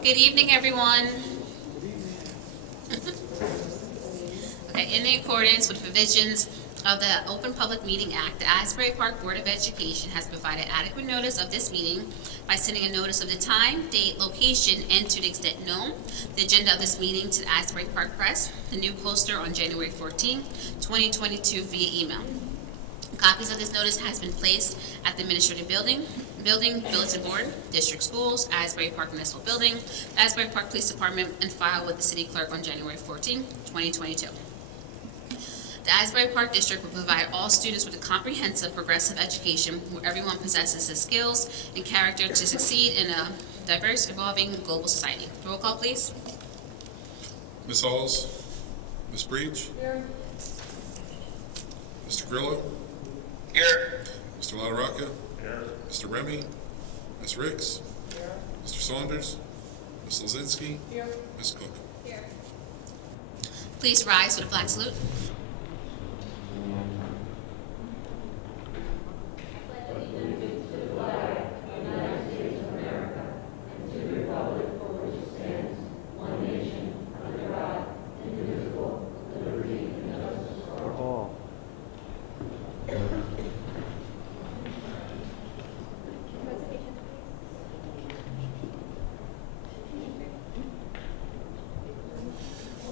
Good evening, everyone. Okay, in accordance with provisions of the Open Public Meeting Act, the Asbury Park Board of Education has provided adequate notice of this meeting by sending a notice of the time, date, location, and to the extent known, the agenda of this meeting to the Asbury Park Press, the new poster on January 14, 2022 via email. Copies of this notice has been placed at the Administrative Building, Bulletin Board, District Schools, Asbury Park Municipal Building, Asbury Park Police Department, and filed with the City Clerk on January 14, 2022. The Asbury Park District will provide all students with a comprehensive, progressive education where everyone possesses the skills and character to succeed in a diverse, evolving global society. Roll call, please. Ms. Halls, Ms. Breach, Here. Mr. Grillo, Here. Mr. LaRocca, Here. Mr. Remy, Ms. Ricks, Here. Mr. Saunders, Ms. Lozinski, Here. Ms. Cook. Here. Please rise for the flag salute.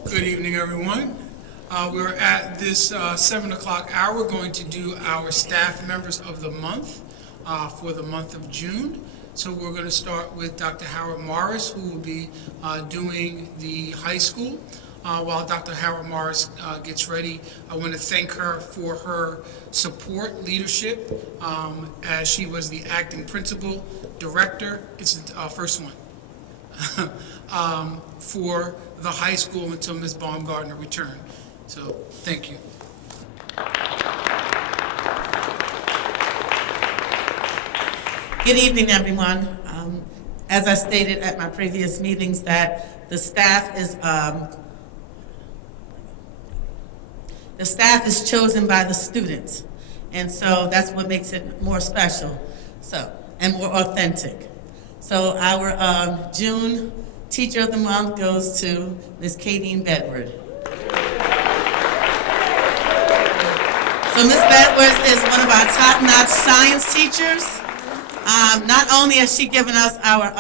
Good evening, everyone. We're at this 7 o'clock hour going to do our staff members of the month for the month of June. So we're going to start with Dr. Howard Morris, who will be doing the high school. While Dr. Howard Morris gets ready, I want to thank her for her support, leadership, as she was the acting principal, director, it's the first one, for the high school until Ms. Baumgartner returned. So, thank you. Good evening, everyone. As I stated at my previous meetings, that the staff is chosen by the students, and so that's what makes it more special, and more authentic. So our June Teacher of the Month goes to Ms. Kadeen Bedward. So Ms. Bedward is one of our top-notch science teachers. Not only has she given us our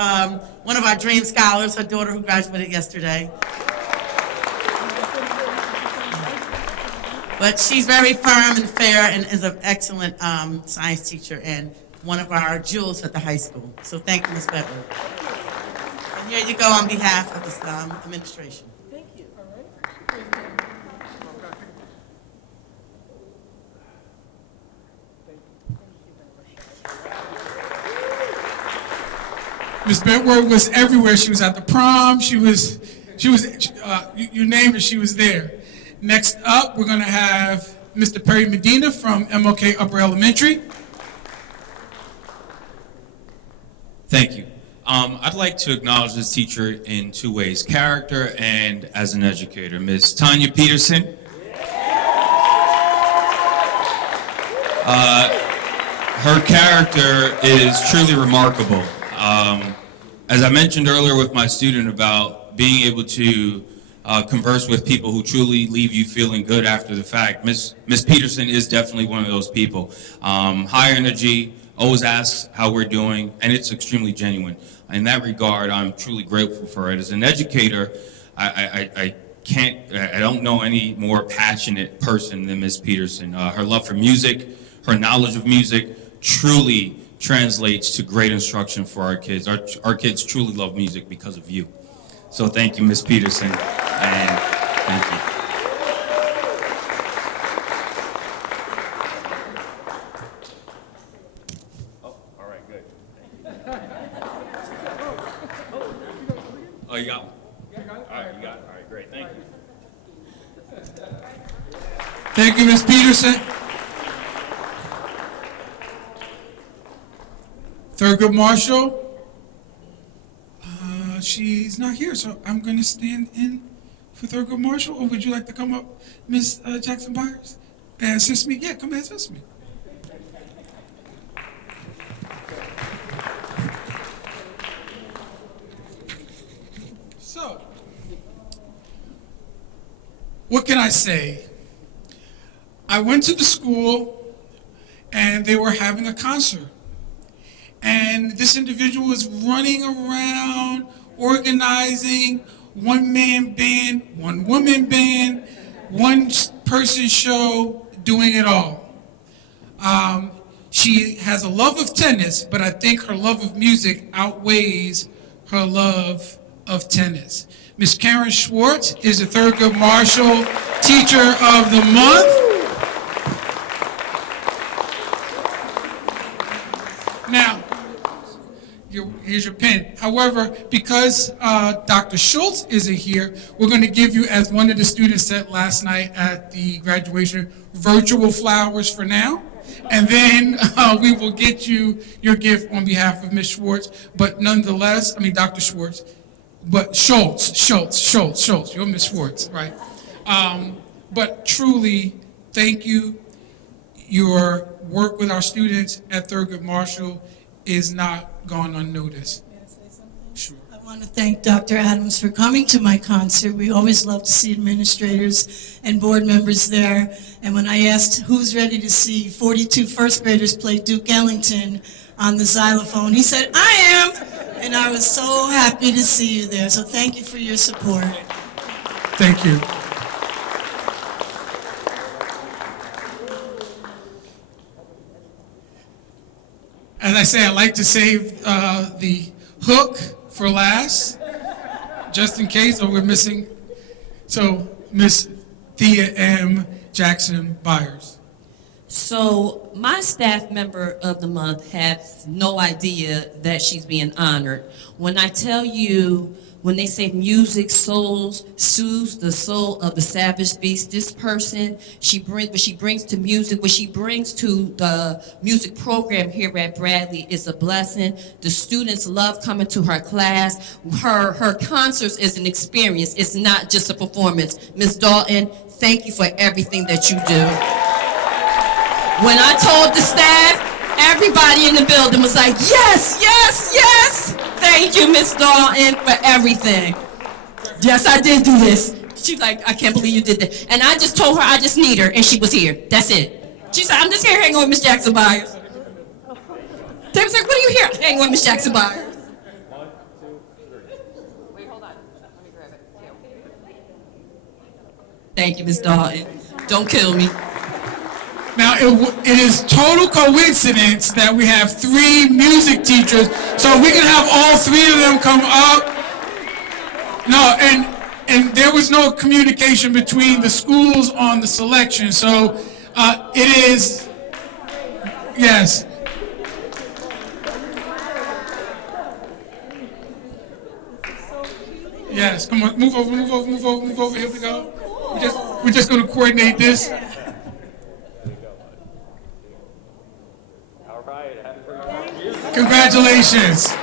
one of our dream scholars, her daughter who graduated yesterday, but she's very firm and fair and is an excellent science teacher and one of our jewels at the high school. So thank you, Ms. Bedward. And here you go on behalf of the administration. Thank you. All right. Ms. Bedward was everywhere. She was at the prom. She was, you name it, she was there. Next up, we're going to have Mr. Perry Medina from Mlk Upper Elementary. Thank you. I'd like to acknowledge this teacher in two ways, character and as an educator. Ms. Tanya Peterson. Her character is truly remarkable. As I mentioned earlier with my student about being able to converse with people who truly leave you feeling good after the fact, Ms. Peterson is definitely one of those people. High energy, always asks how we're doing, and it's extremely genuine. In that regard, I'm truly grateful for it. As an educator, I don't know any more passionate person than Ms. Peterson. Her love for music, her knowledge of music truly translates to great instruction for our kids. Our kids truly love music because of you. So thank you, Ms. Peterson, and thank you. Oh, you got one? All right, you got it. All right, great. Thank you. Thank you, Ms. Peterson. Thurgood Marshall. She's not here, so I'm going to stand in for Thurgood Marshall. Or would you like to come up, Ms. Jackson Byers, and assist me? Yeah, come and assist me. So, what can I say? I went to the school and they were having a concert. And this individual was running around, organizing one-man band, one-woman band, one-person show, doing it all. She has a love of tennis, but I think her love of music outweighs her love of tennis. Miss Karen Schwartz is the Thurgood Marshall Teacher of the Month. Now, here's your pen. However, because Dr. Schultz isn't here, we're going to give you, as one of the students said last night at the graduation, virtual flowers for now. And then we will get you your gift on behalf of Ms. Schwartz. But nonetheless, I mean, Dr. Schwartz, but Schultz, you're Ms. Schwartz, right? But truly, thank you. Your work with our students at Thurgood Marshall is not gone unnoticed. May I say something? Sure. I want to thank Dr. Adams for coming to my concert. We always love to see administrators and board members there. And when I asked who's ready to see 42 first graders play Duke Ellington on the xylophone, he said, I am. And I was so happy to see you there. So thank you for your support. Thank you. As I say, I like to save the hook for last, just in case, or we're missing. So, Miss Thea M. Jackson Byers. So my staff member of the month has no idea that she's being honored. When I tell you, when they say music soothes the soul of the savage beast, this person, what she brings to music, what she brings to the music program here at Bradley is a blessing. The students love coming to her class. Her concerts is an experience. It's not just a performance. Ms. Dalton, thank you for everything that you do. When I told the staff, everybody in the building was like, yes, yes, yes. Thank you, Miss Dalton, for everything. Yes, I did do this. She's like, I can't believe you did that. And I just told her I just need her, and she was here. That's it. She said, I'm just here hanging with Miss Jackson Byers. They was like, what are you here? Hanging with Miss Jackson Byers. 1, 2, 3. Wait, hold on. Let me grab it. Thank you, Miss Dalton. Don't kill me. Now, it is total coincidence that we have 3 music teachers, so we can have all 3 of them come up. No, and there was no communication between the schools on the selection, so it is, yes. Yes, come on, move over, here we go. We're just gonna coordinate this. All right. Congratulations.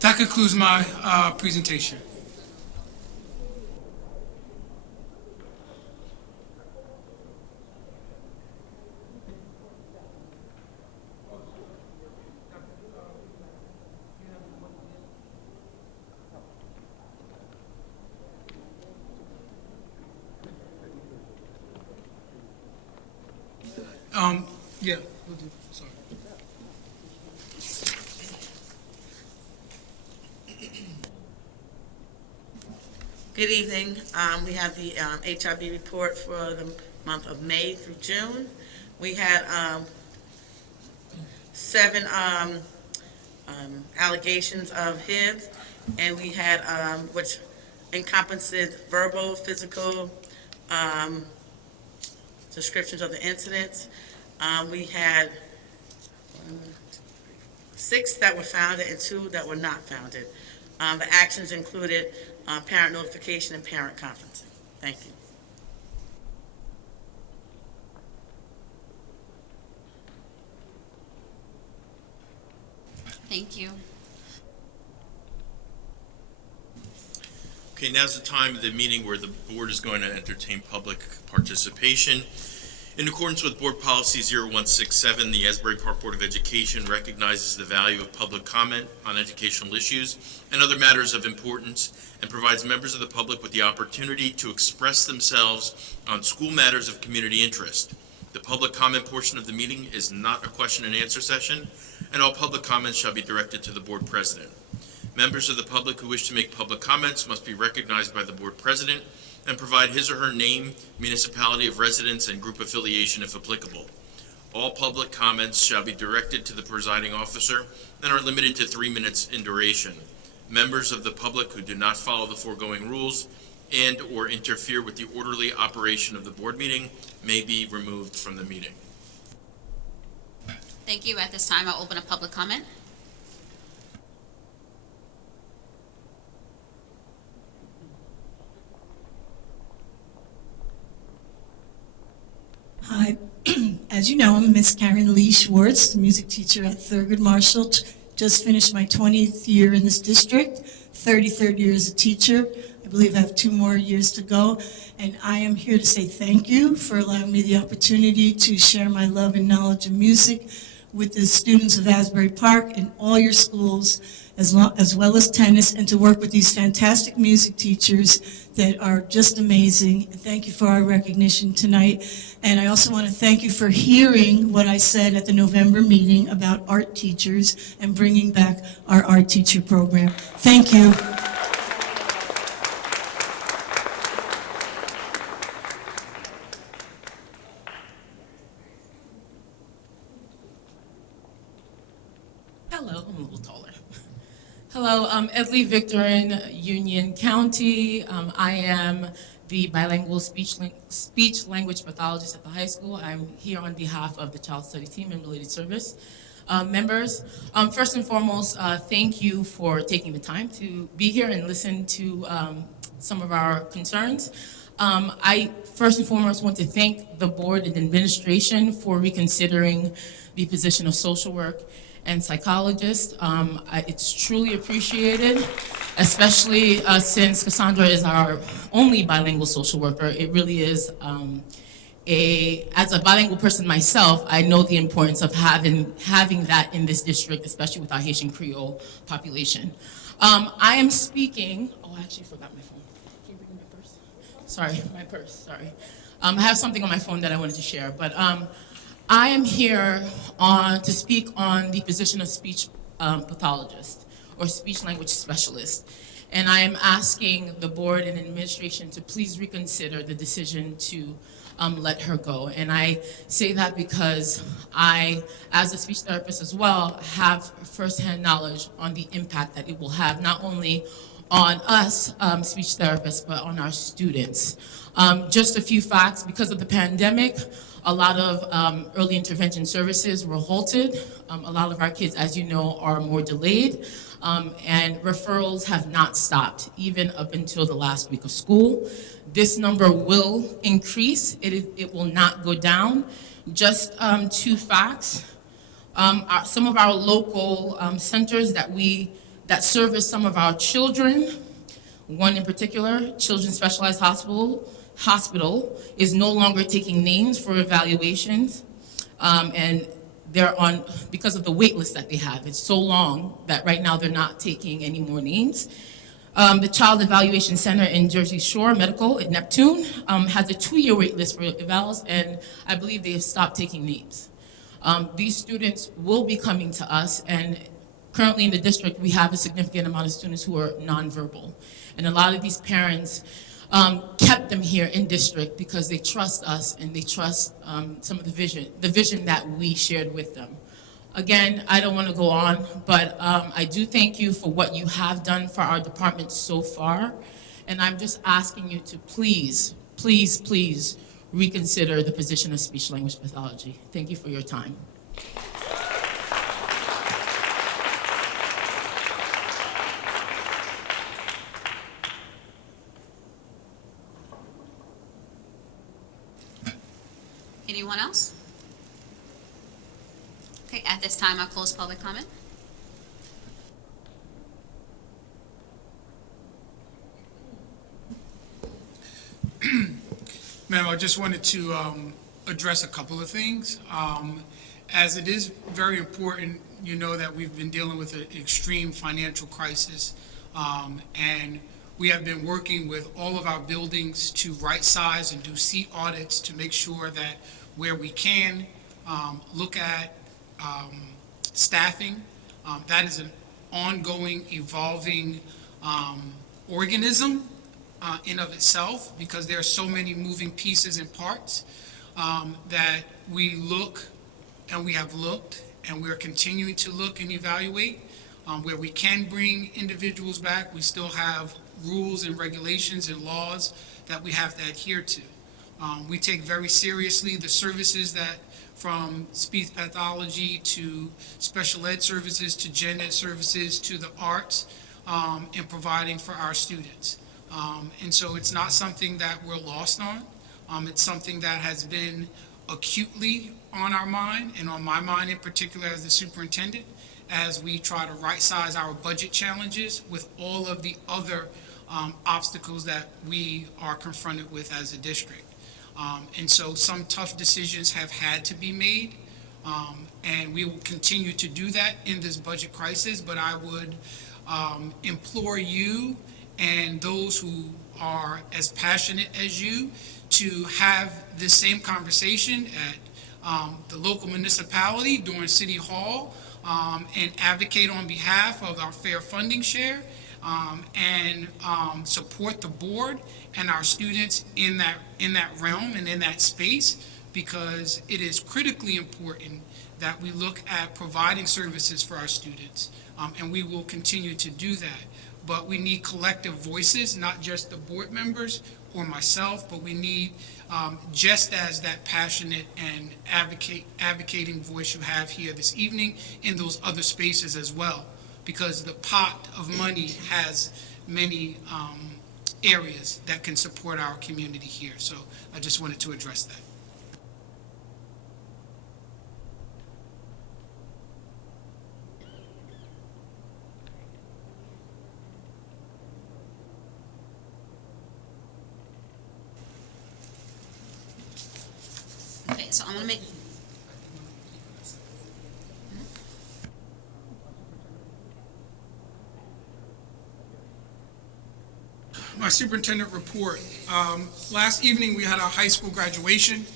That concludes my presentation. Yeah, we'll do. Sorry. Good evening. We have the HIB report for the month of May through June. We had 7 allegations of HIV, and we had, which encompasses verbal, physical descriptions of the incidents. We had 6 that were founded and 2 that were not founded. The actions included parent notification and parent conferencing. Thank you. Thank you. Okay, now's the time of the meeting where the board is going to entertain public participation. In accordance with Board Policy 0167, the Asbury Park Board of Education recognizes the value of public comment on educational issues and other matters of importance and provides members of the public with the opportunity to express themselves on school matters of community interest. The public comment portion of the meeting is not a question and answer session, and all public comments shall be directed to the board president. Members of the public who wish to make public comments must be recognized by the board president and provide his or her name, municipality of residence, and group affiliation if applicable. All public comments shall be directed to the presiding officer and are limited to 3 minutes in duration. Members of the public who do not follow the foregoing rules and or interfere with the orderly operation of the board meeting may be removed from the meeting. Thank you. At this time, I'll open a public comment. Hi, as you know, I'm Miss Karen Lee Schwartz, music teacher at Thurgood Marshall. Just finished my 20th year in this district, 33rd year as a teacher. I believe I have 2 more years to go. And I am here to say thank you for allowing me the opportunity to share my love and knowledge of music with the students of Asbury Park and all your schools, as well as tennis, and to work with these fantastic music teachers that are just amazing. Thank you for our recognition tonight. And I also want to thank you for hearing what I said at the November meeting about art teachers and bringing back our art teacher program. Thank you. Hello, I'm a little taller. Hello, Edley Victor in Union County. I am the bilingual speech language pathologist at the high school. I'm here on behalf of the Child Study Team and Related Service members. First and foremost, thank you for taking the time to be here and listen to some of our concerns. I first and foremost want to thank the board and administration for reconsidering the position of social work and psychologist. It's truly appreciated, especially since Cassandra is our only bilingual social worker. It really is as a bilingual person myself, I know the importance of having that in this district, especially with our Haitian Creole population. I am speaking, oh, I actually forgot my phone. Can you bring me my purse? Sorry, my purse, sorry. I have something on my phone that I wanted to share, but I am here to speak on the position of speech pathologist or speech language specialist. And I am asking the board and administration to please reconsider the decision to let her go. And I say that because I, as a speech therapist as well, have firsthand knowledge on the impact that it will have not only on us speech therapists, but on our students. Just a few facts: because of the pandemic, a lot of early intervention services were halted. A lot of our kids, as you know, are more delayed, and referrals have not stopped, even up until the last week of school. This number will increase. It will not go down. Just 2 facts. Some of our local centers that service some of our children, one in particular, Children's Specialized Hospital is no longer taking names for evaluations, and they're on, because of the wait list that they have. It's so long that right now they're not taking any more names. The Child Evaluation Center in Jersey Shore Medical at Neptune has a 2-year wait list for evals, and I believe they have stopped taking names. These students will be coming to us, and currently in the district we have a significant amount of students who are nonverbal, and a lot of these parents kept them here in district because they trust us and they trust some of the vision that we shared with them. Again, I don't want to go on, but I do thank you for what you have done for our department so far, and I'm just asking you to please, please, please reconsider the position of speech language pathology. Thank you for your time. Anyone else? Okay, at this time, I'll close public comment. Ma'am, I just wanted to address a couple of things. As it is very important, you know that we've been dealing with an extreme financial crisis, and we have been working with all of our buildings to right-size and do seat audits to make sure that where we can look at staffing. That is an ongoing, evolving organism in of itself, because there are so many moving pieces and parts that we look and we have looked and we're continuing to look and evaluate. Where we can bring individuals back, we still have rules and regulations and laws that we have to adhere to. We take very seriously the services that, from speech pathology to special ed services to gen ed services to the arts, in providing for our students. And so it's not something that we're lost on. It's something that has been acutely on our mind, and on my mind in particular as the superintendent, as we try to right-size our budget challenges with all of the other obstacles that we are confronted with as a district. And so some tough decisions have had to be made, and we will continue to do that in this budget crisis. But I would implore you and those who are as passionate as you to have this same conversation at the local municipality during City Hall, and advocate on behalf of our fair funding share, and support the board and our students in that realm and in that space, because it is critically important that we look at providing services for our students, and we will continue to do that. But we need collective voices, not just the board members or myself, but we need, just as that passionate and advocating voice you have here this evening, in those other spaces as well, because the pot of money has many areas that can support our community here. So I just wanted to address that. Okay, so I'm gonna make. My superintendent report. Last evening, we had our high school graduation.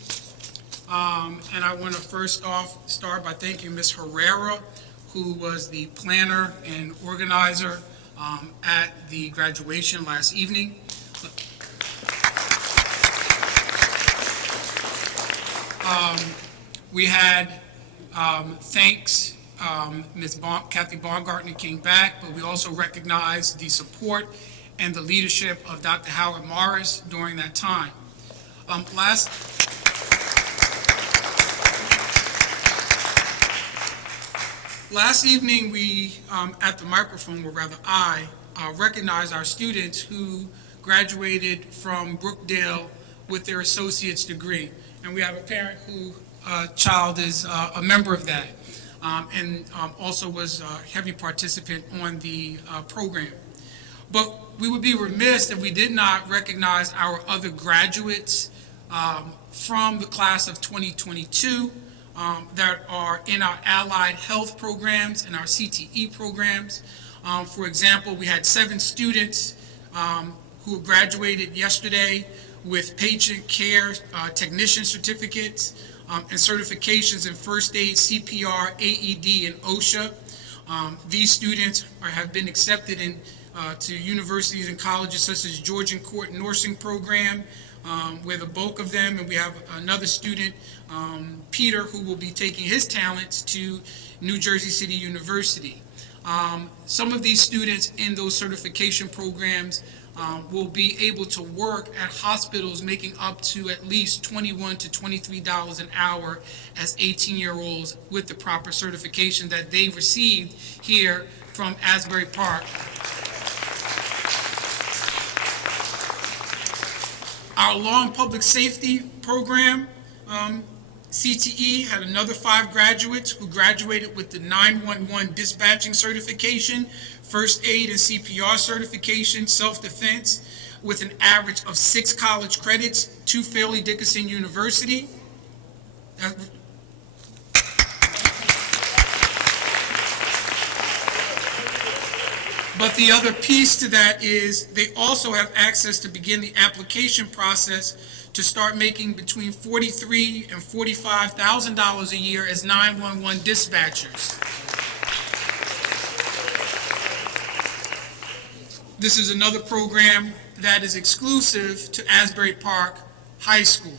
And I want to first off start by thanking Ms. Herrera, who was the planner and organizer at the graduation last evening. We had thanks. Ms. Kathy Baumgartner came back, but we also recognized the support and the leadership of Dr. Howard Morris during that time. Last evening, we, at the microphone, or rather I, recognized our students who graduated from Brookdale with their associate's degree. And we have a parent who child is a member of that, and also was a heavy participant on the program. But we would be remiss if we did not recognize our other graduates from the class of 2022 that are in our allied health programs and our CTE programs. For example, we had 7 students who graduated yesterday with patient care technician certificates and certifications in first aid, CPR, AED, and OSHA. These students have been accepted to universities and colleges such as Georgian Court Nursing Program, where the bulk of them, and we have another student, Peter, who will be taking his talents to New Jersey City University. Some of these students in those certification programs will be able to work at hospitals making up to at least $21 to $23 an hour as 18-year-olds with the proper certification that they received here from Asbury Park. Our Law and Public Safety program, CTE, had another 5 graduates who graduated with the 911 dispatching certification, first aid and CPR certification, self-defense, with an average of 6 college credits to Fairleigh Dickinson University. But the other piece to that is they also have access to begin the application process to start making between $43,000 and $45,000 a year as 911 dispatchers. This is another program that is exclusive to Asbury Park High School.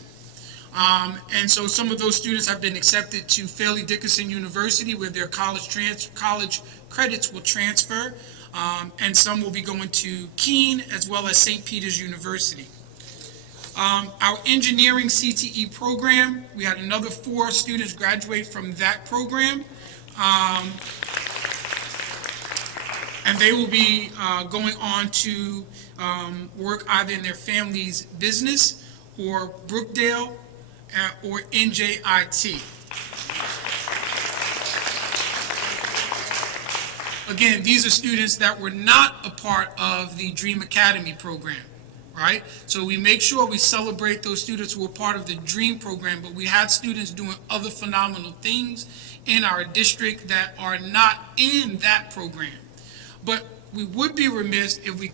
And so some of those students have been accepted to Fairleigh Dickinson University, where their college credits will transfer, and some will be going to Keene as well as St. Peter's University. Our engineering CTE program, we had another 4 students graduate from that program. And they will be going on to work either in their family's business or Brookdale or NJIT. Again, these are students that were not a part of the Dream Academy program, right? So we make sure we celebrate those students who were part of the Dream program, but we had students doing other phenomenal things in our district that are not in that program. But we would be remiss if we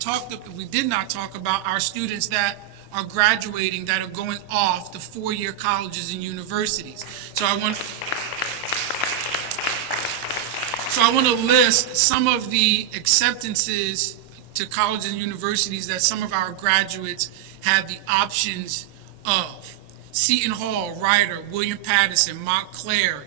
did not talk about our students that are graduating, that are going off to 4-year colleges and universities. So I want to list some of the acceptances to colleges and universities that some of our graduates have the options of. Seton Hall, Rider, William Patterson, Montclair,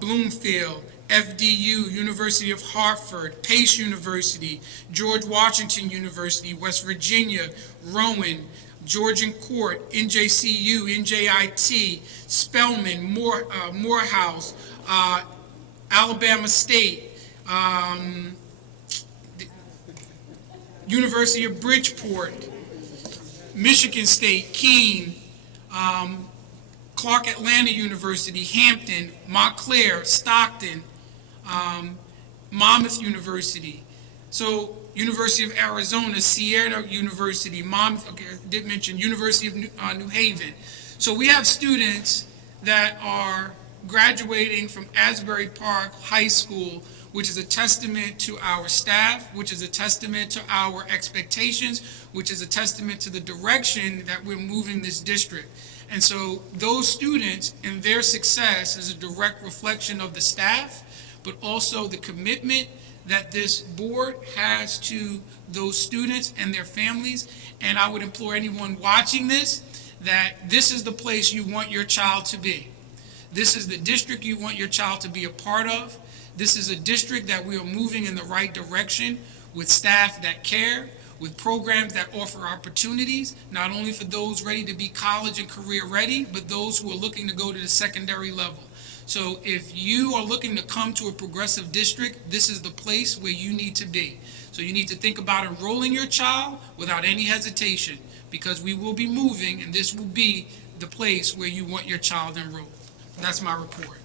Bloomfield, FDU, University of Hartford, Pace University, George Washington University, West Virginia, Rowan, Georgian Court, NJCU, NJIT, Spelman, Morehouse, Alabama State, University of Bridgeport, Michigan State, Keene, Clark Atlanta University, Hampton, Montclair, Stockton, Monmouth University. So University of Arizona, Sierra University, Monmouth, okay, I did mention University of New Haven. So we have students that are graduating from Asbury Park High School, which is a testament to our staff, which is a testament to our expectations, which is a testament to the direction that we're moving this district. And so those students and their success is a direct reflection of the staff, but also the commitment that this board has to those students and their families. And I would implore anyone watching this that this is the place you want your child to be. This is the district you want your child to be a part of. This is a district that we are moving in the right direction with staff that care, with programs that offer opportunities, not only for those ready to be college and career ready, but those who are looking to go to the secondary level. So if you are looking to come to a progressive district, this is the place where you need to be. So you need to think about enrolling your child without any hesitation, because we will be moving and this will be the place where you want your child enrolled. That's my report.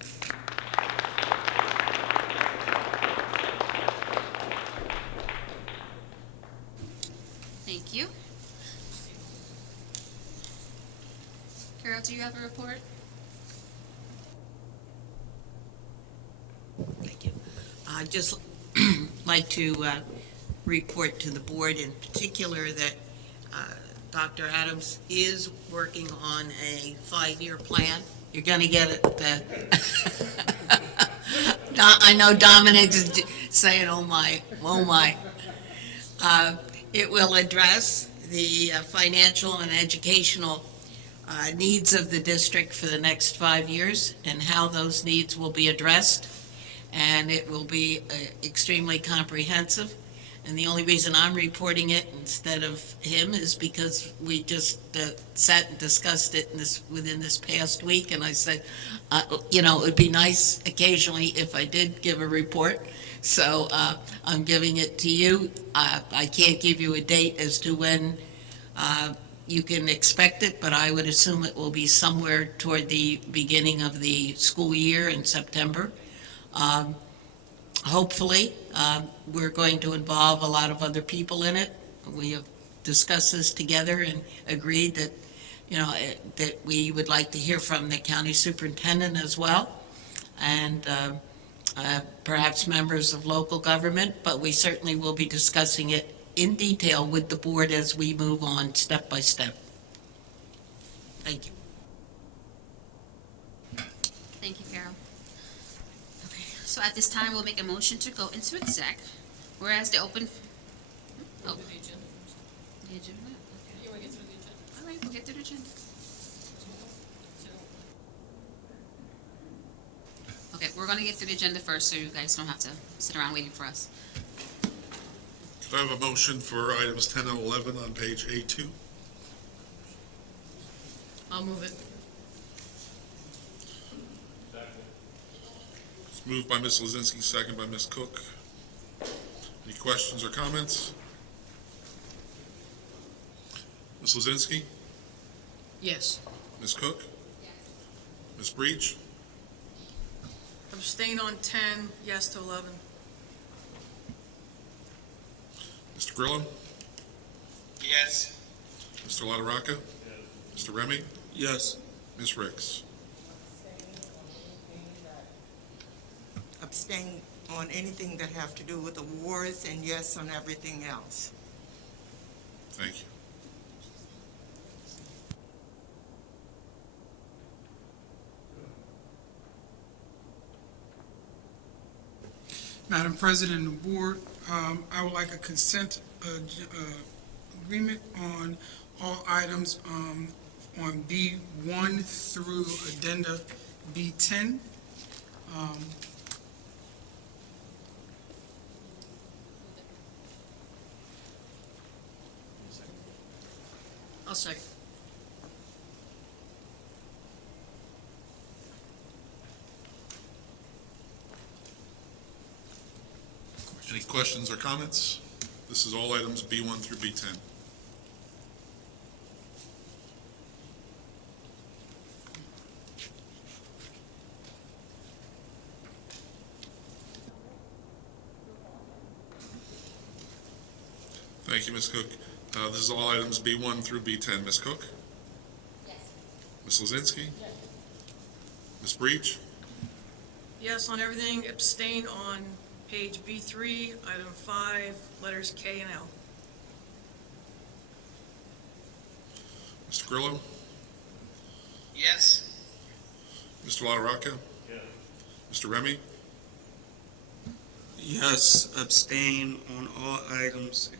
Thank you. Carol, do you have a report? Thank you. I'd just like to report to the board in particular that Dr. Adams is working on a 5-year plan. You're going to get it. I know Dominic is saying, oh my, oh my. It will address the financial and educational needs of the district for the next 5 years and how those needs will be addressed. And it will be extremely comprehensive. And the only reason I'm reporting it instead of him is because we just sat and discussed it within this past week. And I said, you know, it would be nice occasionally if I did give a report. So I'm giving it to you. I can't give you a date as to when you can expect it, but I would assume it will be somewhere toward the beginning of the school year in September. Hopefully, we're going to involve a lot of other people in it. We have discussed this together and agreed that, that we would like to hear from the county superintendent as well, and perhaps members of local government, but we certainly will be discussing it in detail with the board as we move on step by step. Thank you. Thank you, Carol. Okay, so at this time, we'll make a motion to go into exec, whereas the open. Oh. The agenda? Okay. You want to get through the agenda? All right, we'll get through the agenda. Okay, we're gonna get through the agenda first, so you guys don't have to sit around waiting for us. Do I have a motion for items 10 and 11 on page A2? I'll move it. It's moved by Ms. Lozinski, second by Ms. Cook. Any questions or comments? Ms. Lozinski? Yes. Ms. Cook? Ms. Breach? Abstain on 10, yes to 11. Mr. Grillo? Yes. Mr. LaRocca? Mr. Remy? Yes. Ms. Ricks? Abstain on anything that have to do with awards, and yes on everything else. Thank you. Madam President and the board, I would like a consent agreement on all items on B1 through addenda B10. I'll second. Any questions or comments? This is all items B1 through B10. Thank you, Ms. Cook. This is all items B1 through B10. Ms. Cook? Yes. Ms. Lozinski? Yes. Ms. Breach? Yes on everything, abstain on page B3, item 5, letters K and L. Mr. Grillo? Yes. Mr. LaRocca? Yes. Mr. Remy? Yes, abstain on all items,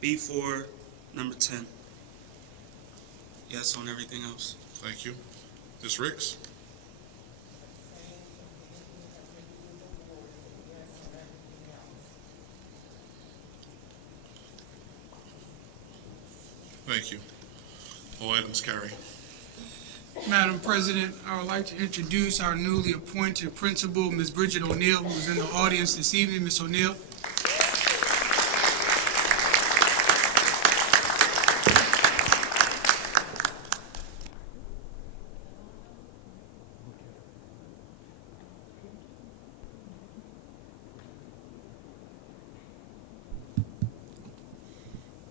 B4, number 10. Yes on everything else. Thank you. Ms. Ricks? Thank you. All items carry. Madam President, I would like to introduce our newly appointed principal, Ms. Bridget O'Neill, who is in the audience this evening. Ms. O'Neill.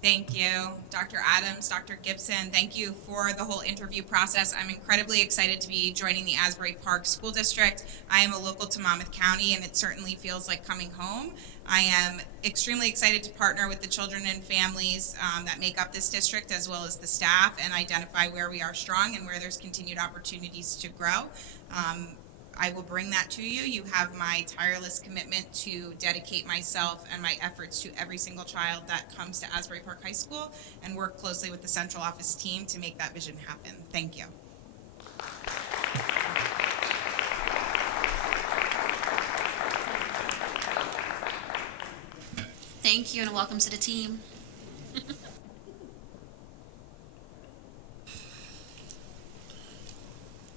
Thank you, Dr. Adams, Dr. Gibson. Thank you for the whole interview process. I'm incredibly excited to be joining the Asbury Park School District. I am a local to Monmouth County, and it certainly feels like coming home. I am extremely excited to partner with the children and families that make up this district, as well as the staff, and identify where we are strong and where there's continued opportunities to grow. I will bring that to you. You have my tireless commitment to dedicate myself and my efforts to every single child that comes to Asbury Park High School, and work closely with the central office team to make that vision happen. Thank you. Thank you, and welcome to the team.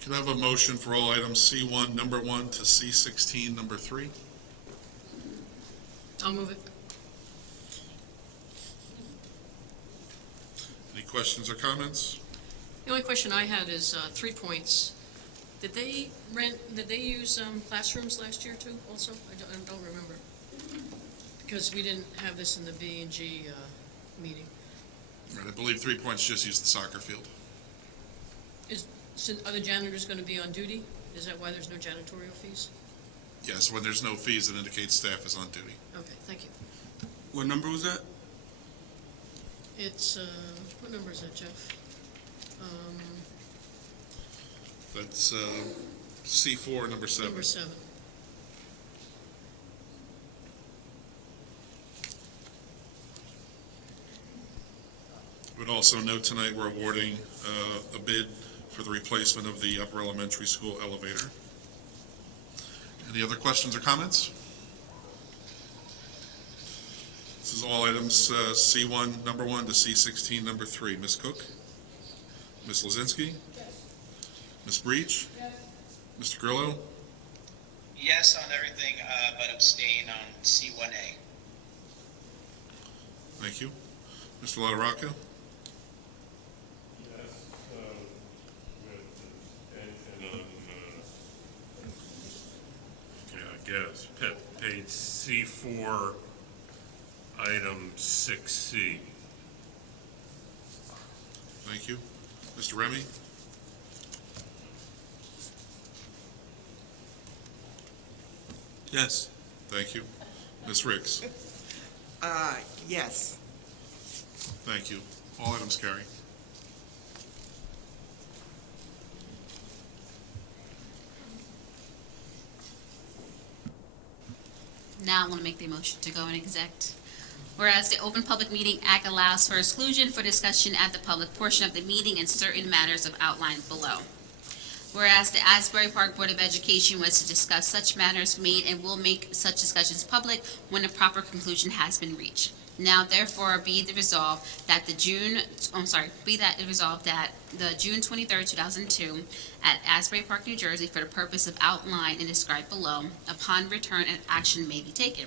Can I have a motion for all items C1, number 1 to C16, number 3? I'll move it. Any questions or comments? The only question I had is 3 points. Did they use classrooms last year too also? I don't remember. Because we didn't have this in the B and G meeting. Right, I believe 3 Points just used the soccer field. Are the janitors going to be on duty? Is that why there's no janitorial fees? Yes, when there's no fees, it indicates staff is on duty. Okay, thank you. What number was that? It's, what number is that, Jeff? That's C4, number 7. Number 7. Would also note tonight we're awarding a bid for the replacement of the Upper Elementary School elevator. Any other questions or comments? This is all items C1, number 1 to C16, number 3. Ms. Cook? Ms. Lozinski? Ms. Breach? Mr. Grillo? Yes on everything, but abstain on C1A. Thank you. Mr. LaRocca? Yes, page C4, item 6C. Thank you. Mr. Remy? Yes. Thank you. Ms. Ricks? Yes. Thank you. All items carry. Now I want to make the motion to go in exec. Whereas the Open Public Meeting Act allows for exclusion for discussion at the public portion of the meeting and certain matters of outlined below. Whereas the Asbury Park Board of Education was to discuss such matters made and will make such discussions public when a proper conclusion has been reached. Now therefore be the resolve that the June 23rd, 2002 at Asbury Park, New Jersey for the purpose of outlined and described below, upon return and action may be taken.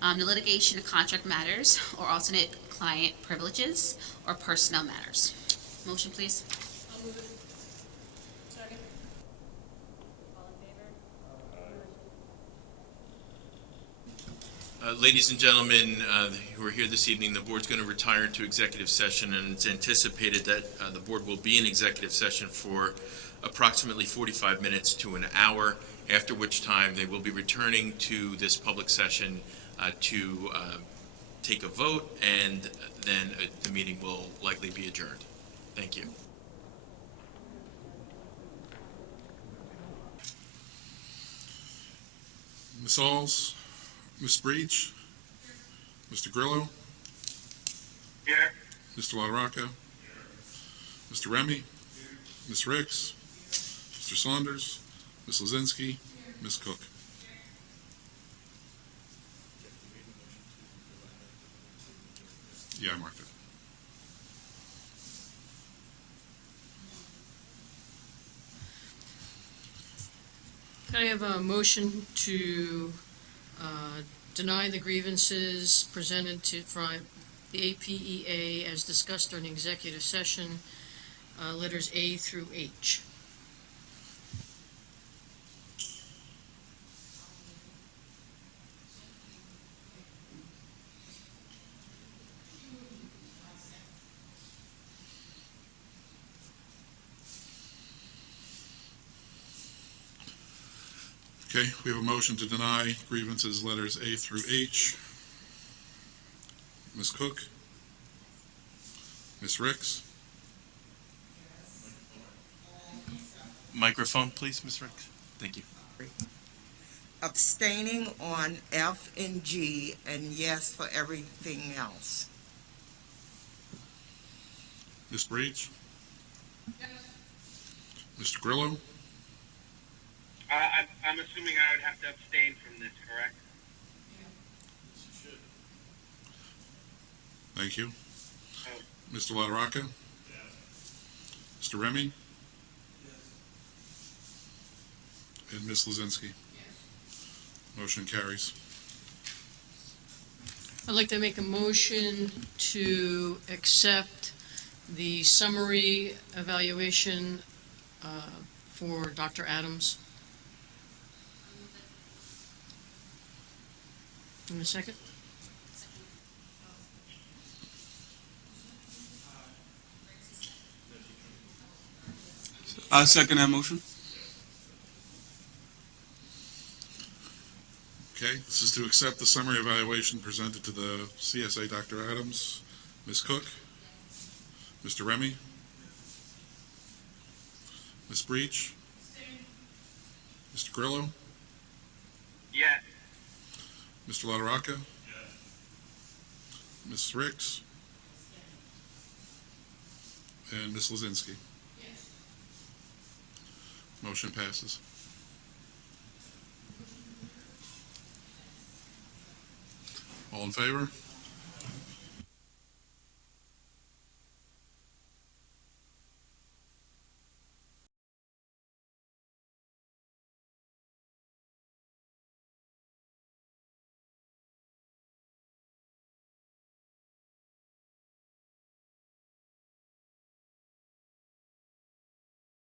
The litigation of contract matters or alternate client privileges or personnel matters. Motion, please. I'll move it. Second. Ladies and gentlemen who are here this evening, the board's going to retire into executive session, and it's anticipated that the board will be in executive session for approximately 45 minutes to an hour, after which time they will be returning to this public session to take a vote, and then the meeting will likely be adjourned. Thank you. Ms. Alls? Ms. Breach? Mr. Grillo? Here. Mr. LaRocca? Mr. Remy? Ms. Ricks? Mr. Saunders? Ms. Lozinski? Ms. Cook? Yeah, I marked it. Can I have a motion to deny the grievances presented from the APEA as discussed during executive session, letters A through H? Okay, we have a motion to deny grievances letters A through H. Ms. Cook? Ms. Ricks? Microphone, please, Ms. Ricks. Thank you. Abstaining on F and G, and yes for everything else. Ms. Breach? Mr. Grillo? I'm assuming I would have to abstain from this, correct? Thank you. Oh. Mr. LaRocca? Mr. Remy? And Ms. Lozinski? Motion carries. I'd like to make a motion to accept the summary evaluation for Dr. Adams. In a second? I second that motion. Okay, this is to accept the summary evaluation presented to the CSA Dr. Adams. Ms. Cook? Mr. Remy? Ms. Breach? Mr. Grillo? Yeah. Mr. LaRocca? Ms. Ricks? And Ms. Lozinski? Motion passes. All in favor?